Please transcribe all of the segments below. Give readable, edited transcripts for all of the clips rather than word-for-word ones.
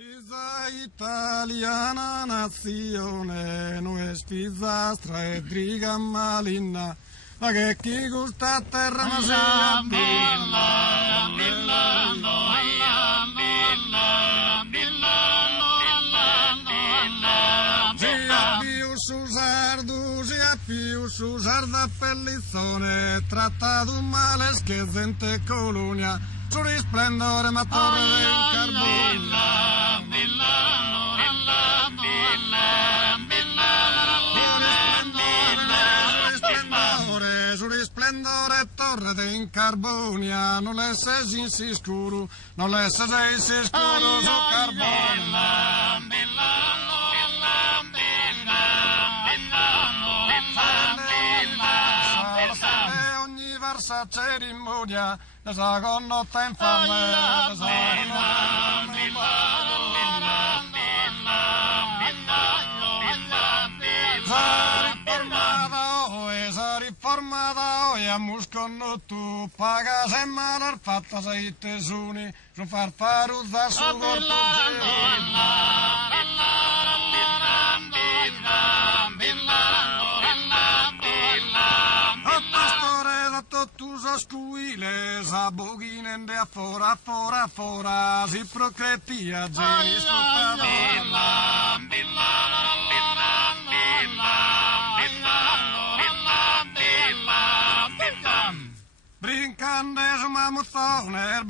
Pisa italiana nazione, non è sfizzastra e driga maligna, ma che chi gusta a terra ma sia sia più su sarda pellizzone, trattato un male scherzente colonia, su risplendore ma torre del carbone. Su risplendore torre del carbonia, non le sei si scuro, non le sei si scuro su carbone. Ogni versa cerimonia, la sa con notte infame, la sa riformata hoy a muscono tu pagas en malar fatta sei tesuni su farfaru da su tu scuile sa boghinen de fora si procretia genis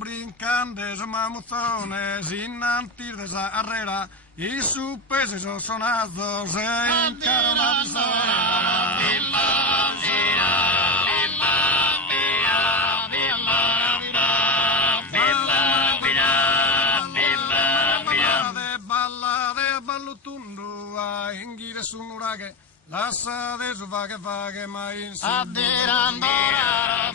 brincande su mamuzzone, innanti de sa arrera, i su pesi sonato, se incarona di balla de ballutundu, a ingire su nuraghe, lassa de su vaghe, ma in su addirandora,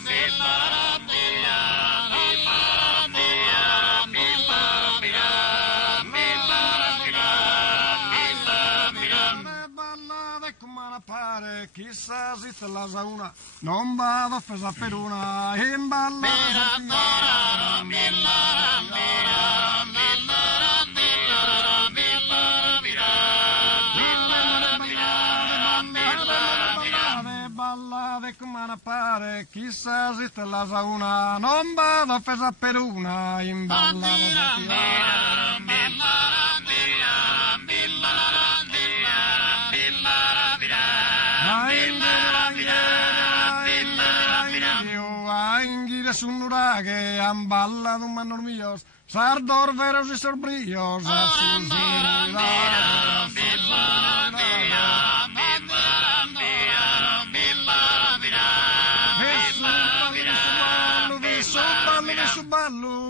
pare chissà se te la sa una non vado offesa per una in balla ballate come pare chissà se te la sa una non vado offesa per una in balla su nuraghe amballa d'un manor mios sardor veros y sorbrios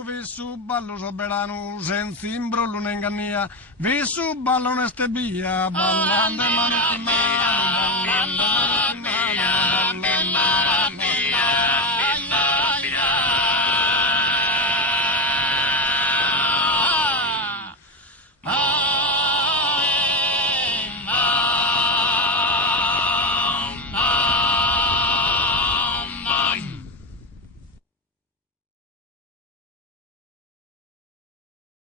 vi su ballo soberano senza imbrollo né ingannia vi su ballo neste via ballando